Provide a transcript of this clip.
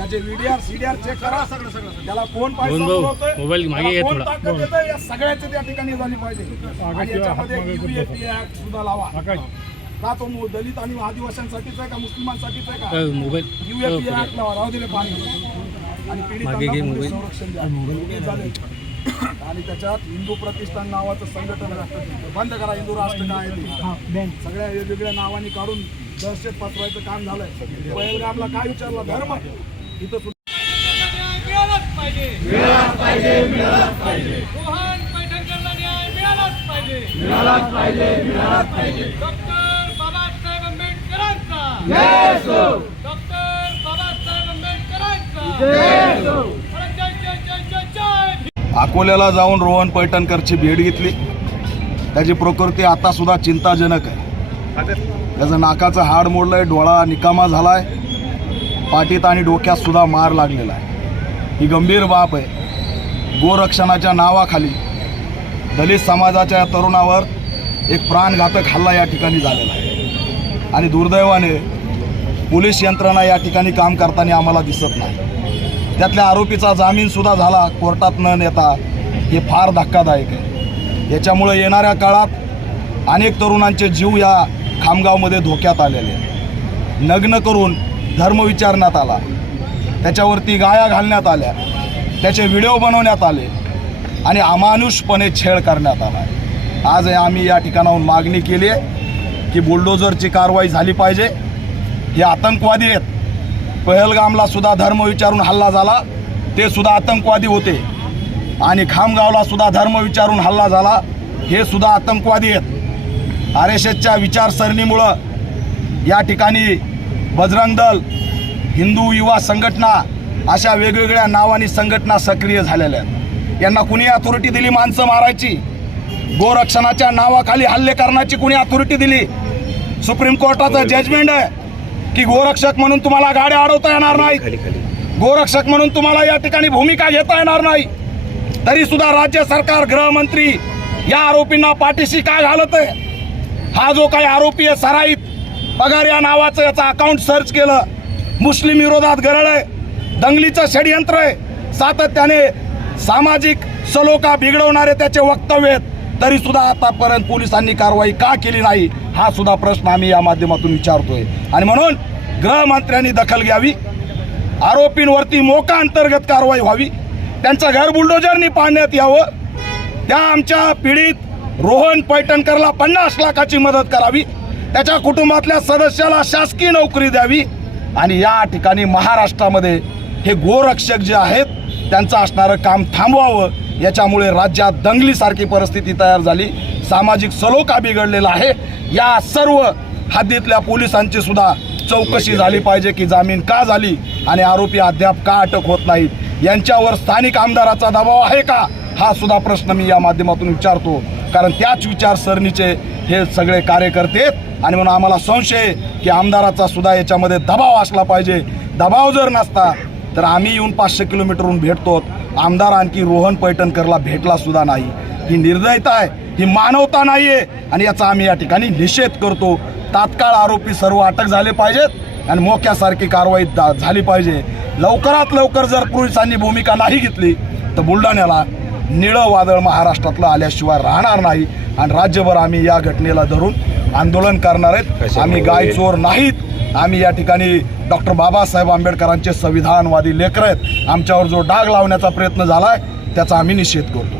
त्याचे व्हीडीआर CDR check करा. सगळं सगळं त्याला कोण भाऊ, पुरवतोय, मोबाईल मागे घे त्याला कोण थोडा. ताकद देतोय, या सगळ्याची त्या ठिकाणी झाली पाहिजे. आणि याच्यामध्ये UAP सुद्धा लावा. का तो मो- दलित आणि आदिवासींसाठीच आहे का मुस्लिमांसाठीच आहे का? अ, मोबाईल युएपी लावा. राहू दिले पाणी. आणि मागे घे पीडितांना पोलीस मोबाईल. संरक्षण द्या. हे झाले. आणि त्याच्यात हिंदू प्रतिष्ठान नावाचं संघटन आहे. बंद करा हिंदू राष्ट्र काय आहे ते. सगळ्या वेगवेगळ्या नावाने काढून दहशत पसरवायचं काम झालंय. पहिलगामला काय विचारलं? धर्म. इथं सुद्धा मिळालाच पाहिजे. मिळालाच पाहिजे मिळालाच पाहिजे. रोहन पैठणकरला न्याय मिळालाच पाहिजे. मिळालाच पाहिजे मिळालाच पाहिजे. डॉक्टर बाबासाहेब आंबेडकरांचा. डॉक्टर बाबासाहेब आंबेडकरांचा. जय जय जय जय जय अकोल्याला जाऊन रोहन पैठणकरची भेट घेतली. त्याची प्रकृती आता सुद्धा चिंताजनक आहे. त्याचं नाकाचं हाड मोडलंय डोळा निकामा झालाय. पाठीत आणि डोक्यात सुद्धा मार लागलेला आहे. ही गंभीर बाब आहे. गोरक्षणाच्या नावाखाली दलित समाजाच्या तरुणावर एक प्राणघातक हल्ला या ठिकाणी झालेला आहे. आणि दुर्दैवाने पोलीस यंत्रणा या ठिकाणी काम करताना आम्हाला दिसत नाही. त्यातल्या आरोपीचा जामीनसुद्धा झाला कोर्टात न नेता. हे फार धक्कादायक आहे. याच्यामुळे येणाऱ्या काळात अनेक तरुणांचे जीव या खामगावमध्ये धोक्यात आलेले आहेत. नग्न करून धर्म विचारण्यात आला. त्याच्यावरती गाया घालण्यात आल्या. त्याचे व्हिडिओ बनवण्यात आले. आणि अमानुषपणे छेड करण्यात आला. आज आम्ही या ठिकाणाहून मागणी केली आहे की बुलडोझरची कारवाई झाली पाहिजे. हे आतंकवादी आहेत. पहलगामला सुद्धा धर्म विचारून हल्ला झाला. ते सुद्धा आतंकवादी होते. आणि खामगावला सुद्धा धर्म विचारून हल्ला झाला. हे सुद्धा आतंकवादी आहेत. आर एस एसच्या विचारसरणीमुळं या ठिकाणी बजरंग दल हिंदू युवा संघटना अशा वेगवेगळ्या नावानी संघटना सक्रिय झालेल्या आहेत. यांना कुणी अथॉरिटी दिली माणसं मारायची? गोरक्षणाच्या नावाखाली हल्ले करण्याची कुणी अथॉरिटी दिली? सुप्रीम कोर्टाचं जजमेंट आहे की गोरक्षक म्हणून तुम्हाला गाड्या अडवता येणार नाही. गोरक्षक म्हणून तुम्हाला या ठिकाणी भूमिका घेता येणार नाही. तरी सुद्धा राज्य सरकार गृहमंत्री या आरोपींना पाठीशी काय घालत आहे? हा जो काही आरोपी आहे सराईत पगार या नावाचं याचं अकाउंट सर्च केलं. मुस्लिम विरोधात गरळ आहे. दंगलीचं षडयंत्र आहे. सातत्याने सामाजिक सलोखा बिघडवणारे त्याचे वक्तव्य आहेत. तरी सुद्धा आतापर्यंत पोलिसांनी कारवाई का केली नाही हा सुद्धा प्रश्न आम्ही या माध्यमातून विचारतोय. आणि म्हणून गृहमंत्र्यांनी दखल घ्यावी. आरोपींवरती मोका अंतर्गत कारवाई व्हावी. त्यांचं घर बुलडोजरनी पाडण्यात यावं. त्या आमच्या पीडित रोहन पैठणकरला पन्नास लाखाची मदत करावी. त्याच्या कुटुंबातल्या सदस्याला शासकीय नोकरी द्यावी. आणि या ठिकाणी महाराष्ट्रामध्ये हे गोरक्षक जे आहेत त्यांचं असणारं काम थांबवावं. याच्यामुळे राज्यात दंगलीसारखी परिस्थिती तयार झाली. सामाजिक सलोखा बिघडलेला आहे. या सर्व हद्दीतल्या पोलिसांची सुद्धा चौकशी झाली पाहिजे की जामीन का झाली आणि आरोपी अद्याप का अटक होत नाहीत. यांच्यावर स्थानिक आमदाराचा दबाव आहे का? हा सुद्धा प्रश्न मी या माध्यमातून विचारतो. कारण त्याच विचारसरणीचे हे सगळे कार्यकर्ते आहेत. आणि म्हणून आम्हाला संशय की आमदाराचा सुद्धा याच्यामध्ये दबाव असला पाहिजे. दबाव जर नसता तर आम्ही येऊन पाचशे किलोमीटरहून भेटतो. आमदार आणखी रोहन पैठणकरला भेटला सुद्धा नाही. ही निर्दयता आहे ही मानवता नाही आहे आणि याचा आम्ही या ठिकाणी निषेध करतो. तात्काळ आरोपी सर्व अटक झाले पाहिजेत आणि मोक्यासारखी कारवाई दा- झाली पाहिजे. लवकरात लवकर जर पोलिसांनी भूमिका नाही घेतली तर बुलढाण्याला निळं वादळ महाराष्ट्रातलं आल्याशिवाय राहणार नाही आणि राज्यभर आम्ही या घटनेला धरून आंदोलन करणार आहेत. आम्ही गाय चोर नाहीत. आम्ही या ठिकाणी डॉक्टर बाबासाहेब आंबेडकरांचे संविधानवादी लेकर आहेत. आमच्यावर जो डाग लावण्याचा प्रयत्न झाला आहे त्याचा आम्ही निषेध करतो.